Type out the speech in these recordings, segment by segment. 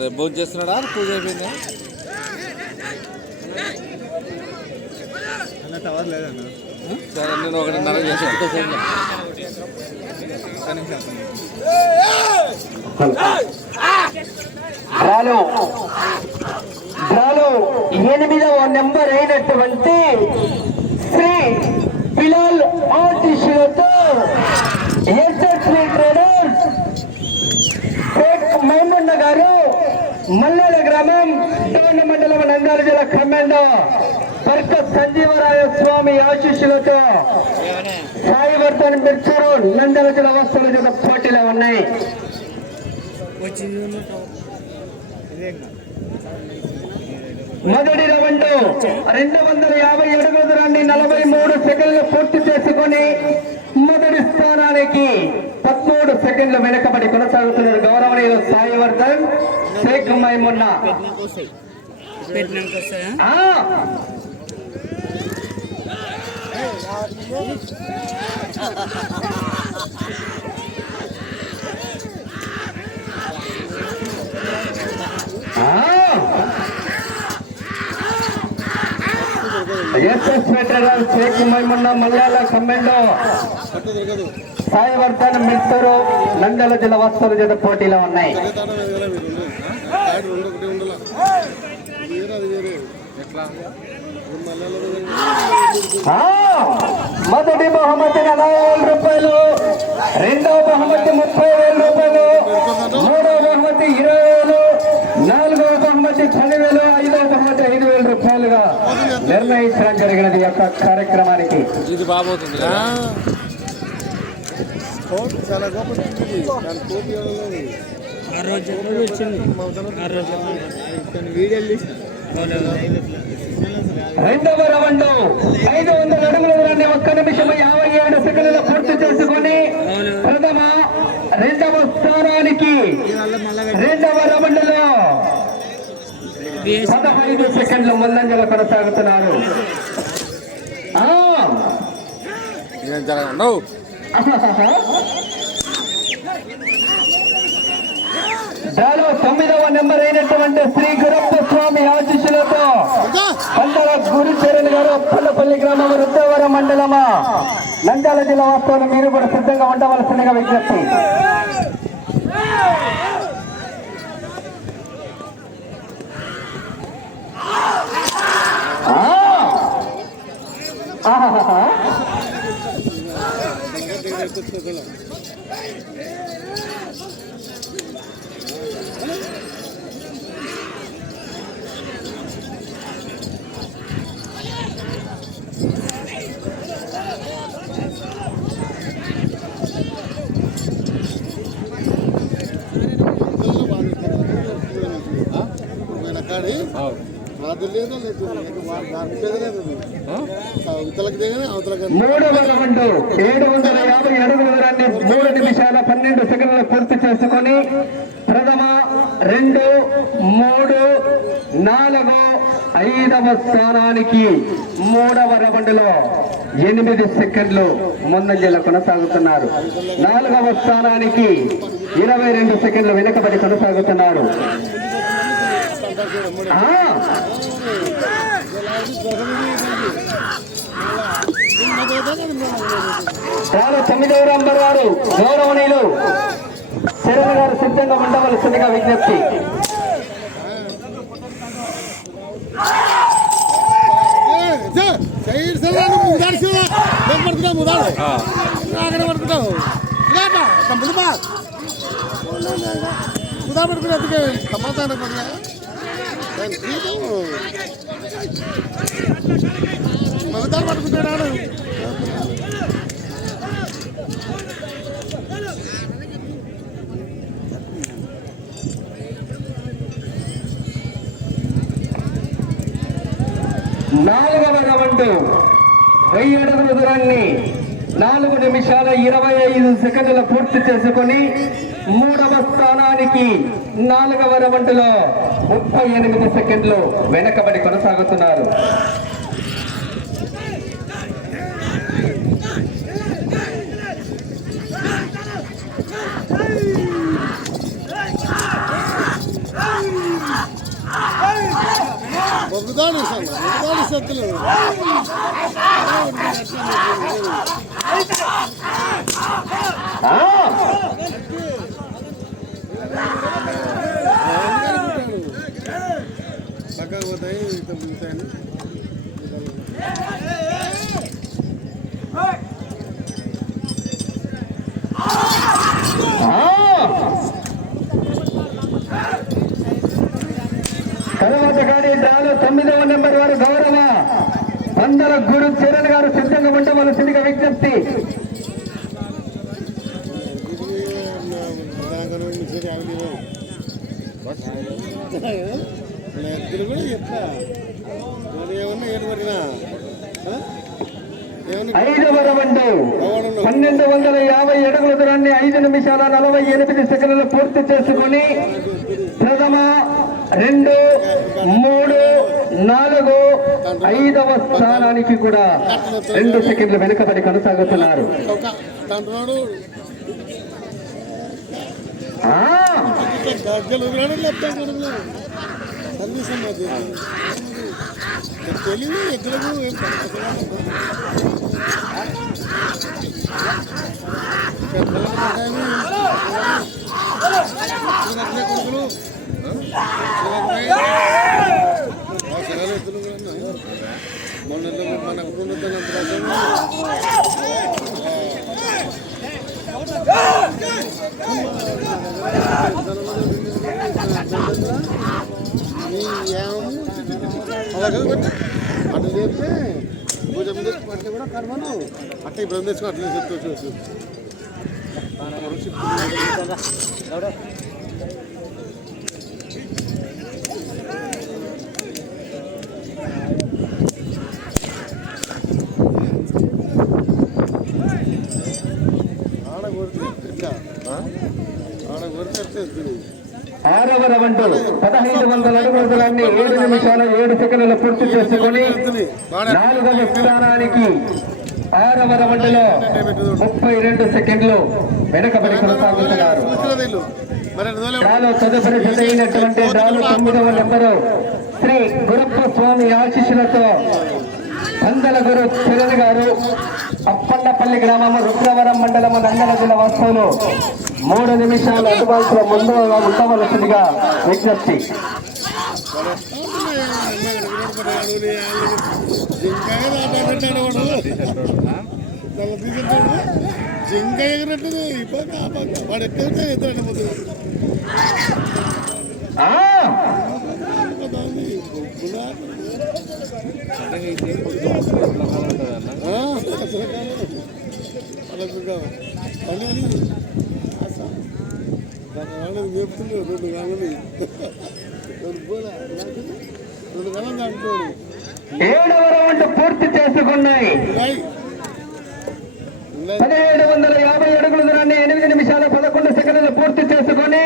రేపు భోజనం చేస్తున్నాడా? పూజ అయిపోయిందా? సరే నేను 1:30 చేశాను. ఎనిమిదవ నెంబర్ అయినటువంటి శ్రీ బిలాల్ ఆర్టిస్టులతో ఎస్ఎస్వి ట్రేడర్స్ షేక్ మైమున్న గారు మల్లెల గ్రామం డోన్ మండలం నంద్యాల జిల్లా కమాండో పర్క సంజీవరాయ స్వామి ఆశీస్సులతో సాయివర్ధన్ మిర్చూరు నంద్యాల జిల్లా వస్తువుల జత పోటీలో ఉన్నాయి. మొదటి రౌండ్ 250 అడుగుల దూరాన్ని 43 సెకండ్లు పూర్తి చేసుకుని మొదటి స్థానానికి 13 సెకండ్లు వెనుకబడి కొనసాగుతున్నారు గౌరవనీయులు సాయివర్ధన్ షేక్ మైమున్నా. షేక్ మైమున్నా మల్యాల కమాండో సాయివర్ధన్ మిత్తూరు నంద్యాల జిల్లా వస్తువుల జత పోటీలో ఉన్నాయి. మొదటి బహుమతి 40,000 రూపాయలు, రెండవ బహుమతి 30,000 రూపాయలు, మూడవ బహుమతి 20,000, నాలుగవ బహుమతి 10,000, ఐదవ బహుమతి 5,000 రూపాయలుగా నిర్ణయించడం జరిగినది యొక్క కార్యక్రమానికి. ఇది బాబోతుంది చాలా గొప్ప. రెండవ రౌండ్ 500 అడుగుల దూరాన్ని 1 నిమిషం 57 సెకండ్లలో పూర్తి చేసుకుని రెండవ స్థానానికి రెండవ రౌండ్ లో 15 సెకండ్లు ముందంజలో కొనసాగుతున్నారు. దాలో 9వ నెంబర్ అయినటువంటి శ్రీ గురప్ప స్వామి ఆశీస్సులతో పంటల గురుచరణ్ గారు పల్లపల్లి గ్రామం రుద్రవరం మండలమా నంద్యాల జిల్లా వాస్తవాలు మీరు కూడా సిద్ధంగా ఉండవలసిందిగా విజ్ఞప్తి. మూడవ రౌండ్ 750 అడుగుల దూరాన్ని 3 నిమిషాల 12 సెకండ్లు పూర్తి చేసుకొని ప్రథమ, 2, 3, 4, 5వ స్థానానికి 3వ రౌండ్ లో 8 సెకండ్లు ముందంజలో కొనసాగుతున్నారు. 4వ స్థానానికి 22 సెకండ్లు వెనుకబడి కొనసాగుతున్నారు. 9వ నంబర్ వారు గౌరవనీయులు శరణ గారు సిద్ధంగా ఉండవలసిందిగా విజ్ఞప్తి. పట్టుకుంటాడు 4వ రౌండ్ 1000 అడుగుల దూరాన్ని 4 నిమిషాల 25 సెకండ్ల పూర్తి చేసుకుని 3వ స్థానానికి 4వ రౌండ్ లో 38 సెకండ్లు వెనకబడి కొనసాగుతున్నారు. ఒకదాని సత్తులు పక్కకు పోతాయి మిగతాయని తర్వాత కానీ డ్రాలో 9వ నెంబర్ వారు గౌరవ పందల గురు చరణ్ గారు సిద్ధంగా ఉండవలసిందిగా విజ్ఞప్తి. ఎద్దులు కూడా చెప్తా ఏమన్నా ఏడుపడినా 5వ రౌండ్ 1250 అడుగుల దూరాన్ని 5 నిమిషాల 48 సెకండ్లు పూర్తి చేసుకుని ప్రథమ 2, 3, 4, 5వ స్థానానికి కూడా 2 సెకండ్లు వెనుకబడి కొనసాగుతున్నారు. తెలివి ఎద్దులకు కొడుకులు ఎద్దులు మొన్న మనకు అలాగే అట్లా చెప్తే పూజ మీద అట్లా కూడా కర్మను అట్లా ఇప్పుడు తెచ్చుకో అట్లా చెప్తూ ఆడ కొడితే 6వ రౌండ్ 1500 అడుగుల దూరాన్ని 7 నిమిషాల 7 సెకండ్లు పూర్తి చేసుకుని 4వ స్థానానికి 6వ రౌండ్లో 32 సెకండ్లు వెనుకబడి కొనసాగుతున్నారు. డ్రాలో తదుపరి జత అయినటువంటి డ్రాలో 9వ నెంబరు శ్రీ గురప్ప స్వామి ఆశీస్సులతో పందల గురు చరణ్ గారు అప్పన్నపల్లి గ్రామము రుద్రవరం మండలము నంద్యాల జిల్లా వాస్తవులు 3 నిమిషాల అడ్వాన్స్ లో ముందు ఉండవలసిందిగా విజ్ఞప్తి. జింక ఎగినట్టు వాడు ఎట్లా ఎత్తాడు మేపుతుంది 2 గంటలు 2 గంటలు అంటాడు. 7వ రౌండ్ పూర్తి చేసుకున్నాయి. 1750 అడుగుల దూరాన్ని 8 నిమిషాల 11 సెకండ్లు పూర్తి చేసుకుని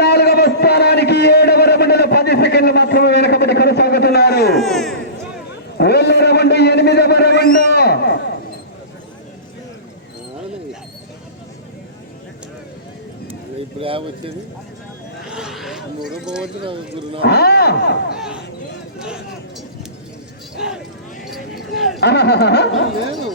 4వ స్థానానికి 7వ రౌండ్లో 10 సెకండ్లు మాత్రమే వెనుకబడి కొనసాగుతున్నారు. 7వ రౌండ్ 8వ రౌండ్ ఇప్పుడు వచ్చేది 3 పోవచ్చు గురునా లేదు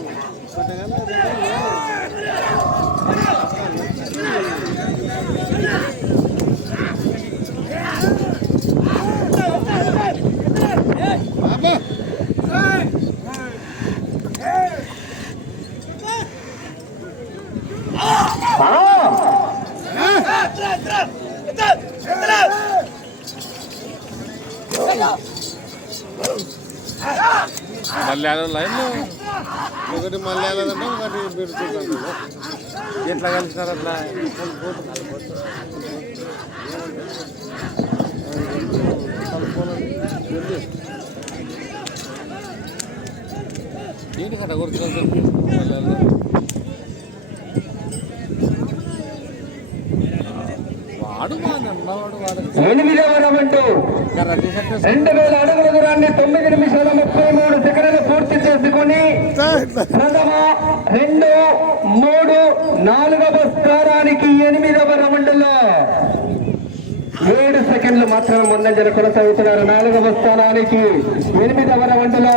మలయాళం లైన్లో ఒకటి మలయాళదంటే ఒకటి పెడుతుంటాను. ఎట్లా కలిసినారు అట్లా ఏంటి కట్ట కొడుతున్నారు మలయాళం 8వ రౌండ్ 2000 అడుగుల దూరాన్ని 9 నిమిషాల 33 సెకండ్లు పూర్తి చేసుకుని ప్రథమ 2, 3, 4వ స్థానానికి 8వ రౌండ్లో 7 సెకండ్లు సెకండ్లు మాత్రమే ముందంజలు కొనసాగుతున్నారు. 4వ స్థానానికి 8వ రౌండ్లో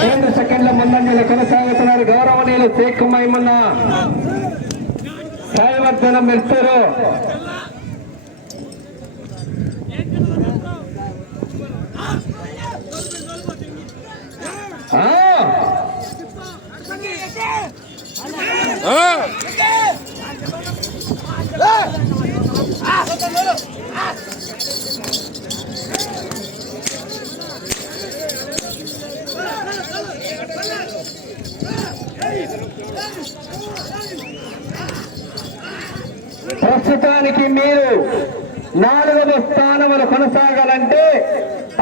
2 సెకండ్ల ముందంజలు కొనసాగుతున్నారు. గౌరవనీయులు షేక్ మైమున్నా సాయవర్ధనం ఇస్తారు. ప్రస్తుతానికి మీరు 4వ స్థానంలో కొనసాగాలంటే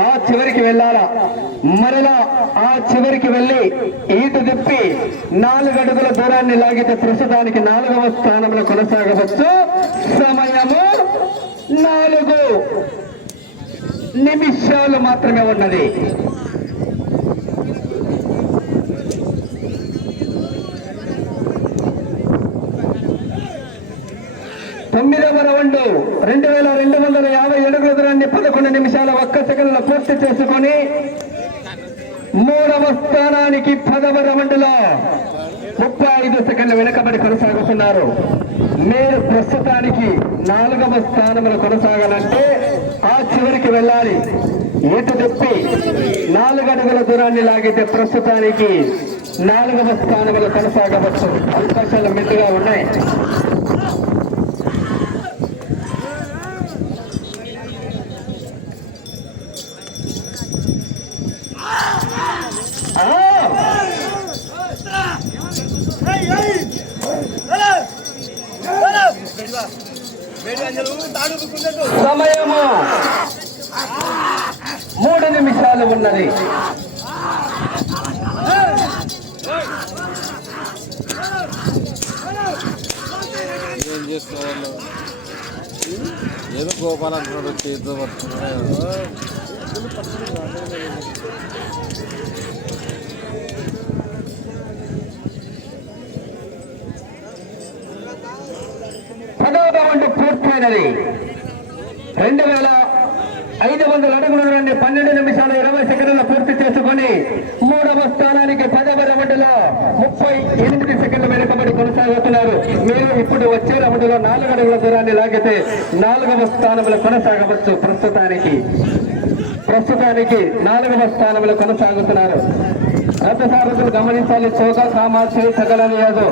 ఆ చివరికి వెళ్ళాలా, మరలా ఆ చివరికి వెళ్ళి ఈటు తిప్పి 4 అడుగుల దూరాన్ని లాగితే ప్రస్తుతానికి 4వ స్థానంలో కొనసాగవచ్చు. సమయము 4 నిమిషాలు మాత్రమే ఉన్నది. తొమ్మిదవ రౌండ్ 2250 అడుగుల దూరాన్ని 11 నిమిషాల 1 సెకండ్ల పూర్తి చేసుకొని 3వ స్థానానికి 10వ రౌండ్లో 35 సెకండ్ల వెనుకబడి కొనసాగుతున్నారు. మీరు ప్రస్తుతానికి 4వ స్థానంలో కొనసాగాలంటే ఆ చివరికి వెళ్ళాలి. ఈటు తిప్పి 4 అడుగుల దూరాన్ని లాగితే ప్రస్తుతానికి 4వ స్థానంలో కొనసాగవచ్చు. అవకాశాలు మెండుగా ఉన్నాయి. సమయము 3 నిమిషాలు ఉన్నది. ఏం చేసుకోవాలి? ఏదో గోపాలంటున్నాడు, చేతితో పడుతున్నాడు. 10వ రౌండ్ పూర్తయినది. 2500 అడుగుల నుండి 12 నిమిషాల 20 సెకండ్ల పూర్తి చేసుకుని 3వ స్థానానికి 10వ రౌండ్లో 38 సెకండ్ల వెనుకబడి కొనసాగుతున్నారు. మీరు ఇప్పుడు వచ్చే రౌండ్లో 4 అడుగుల దూరాన్ని లాగితే 4వ స్థానంలో కొనసాగవచ్చు. ప్రస్తుతానికి 4వ స్థానంలో కొనసాగుతున్నారు. రథసారథులు గమనించాలి. చోగా కామాక్షి తగలనియదు.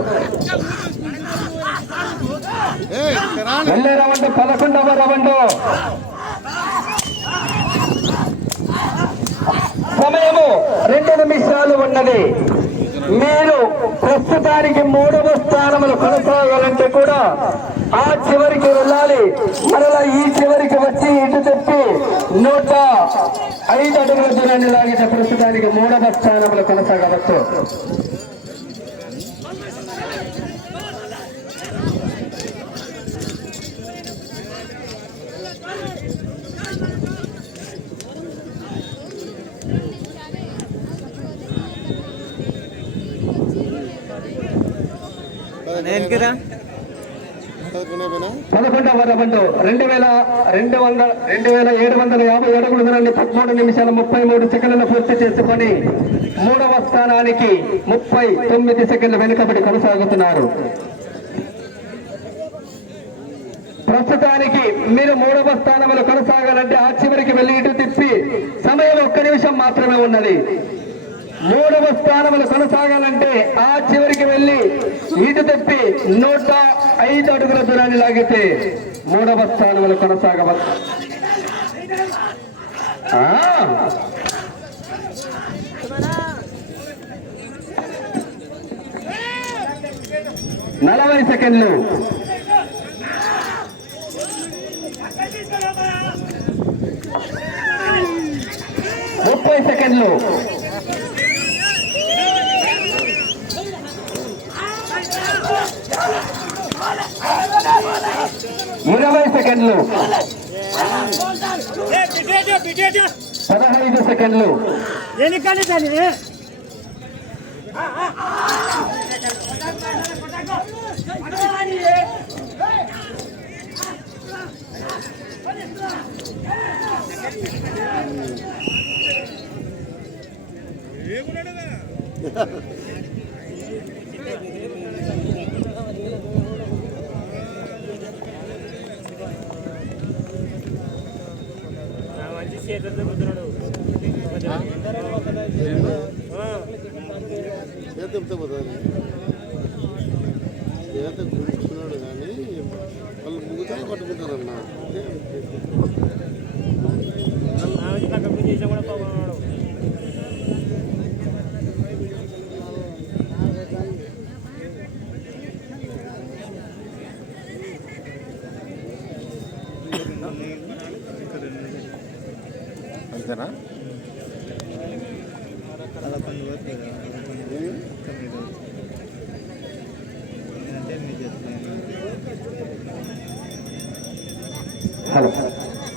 వెళ్ళే రౌండ్ 11వ రౌండ్. సమయము 2 నిమిషాలు ఉన్నది. మీరు ప్రస్తుతానికి 3వ స్థానంలో కొనసాగాలంటే కూడా ఆ చివరికి వెళ్ళాలి. మరలా ఈ చివరికి వచ్చి ఇటు చెప్పి 105 అడుగుల దూరాన్ని లాగితే ప్రస్తుతానికి 3వ స్థానంలో కొనసాగవచ్చు. నేను కదా 11వ రౌండ్ 2750 అడుగుల దూరాన్ని 13 నిమిషాల 33 సెకండ్ల పూర్తి చేసుకొని 3వ స్థానానికి 39 సెకండ్ల వెనుకబడి కొనసాగుతున్నారు. ప్రస్తుతానికి మీరు 3వ స్థానంలో కొనసాగాలంటే ఆ చివరికి వెళ్ళి ఇటు తిప్పి సమయం 1 నిమిషం మాత్రమే ఉన్నది. 3వ స్థానంలో కొనసాగాలంటే ఆ చివరికి వెళ్ళి ఈటు తెప్పి 105 అడుగుల దూరాన్ని లాగితే 3వ స్థానంలో కొనసాగవచ్చు. 40 సెకండ్లు. 30 సెకండ్లు. 20 సెకండ్లు. 15 సెకండ్లు. 10 చేతితో పోతుంది చేత గుంజుకున్నాడు కానీ వాళ్ళు ముగ్గుతానే పట్టుకుంటారన్న అంతేనా?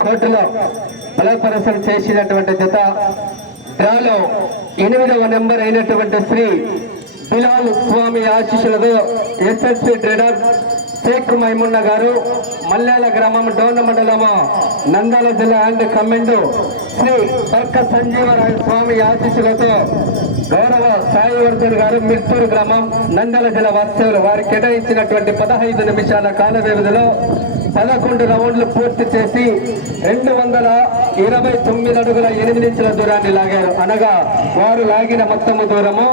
కోర్టులో బలపరసన చేసినటువంటి జత డ్రాలో 8వ నెంబర్ అయినటువంటి శ్రీ బిలాల్ స్వామి ఆశీస్సులతో ఎస్ఎస్పి ట్రేడర్ షేక్ మైమున్న గారు మల్యాల గ్రామం డోన మండలము నంద్యాల జిల్లా అండ్ కమెండు శ్రీ తర్క సంజీవరాయ స్వామి ఆశీస్సులతో గౌరవ సాయివర్ధన్ గారు మిర్తూరు గ్రామం నంద్యాల జిల్లా వాస్తవులు వారు కేటాయించినటువంటి 15 నిమిషాల కాల వ్యవధిలో 11 రౌండ్లు పూర్తి చేసి 229 అడుగుల 8 ఇంచుల దూరాన్ని లాగారు. అనగా వారు లాగిన మొత్తము దూరము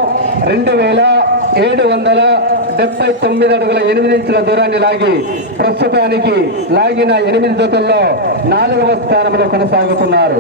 2779 అడుగుల 8 ఇంచుల దూరాన్ని లాగి ప్రస్తుతానికి లాగిన 8 జతల్లో 4వ స్థానంలో కొనసాగుతున్నారు.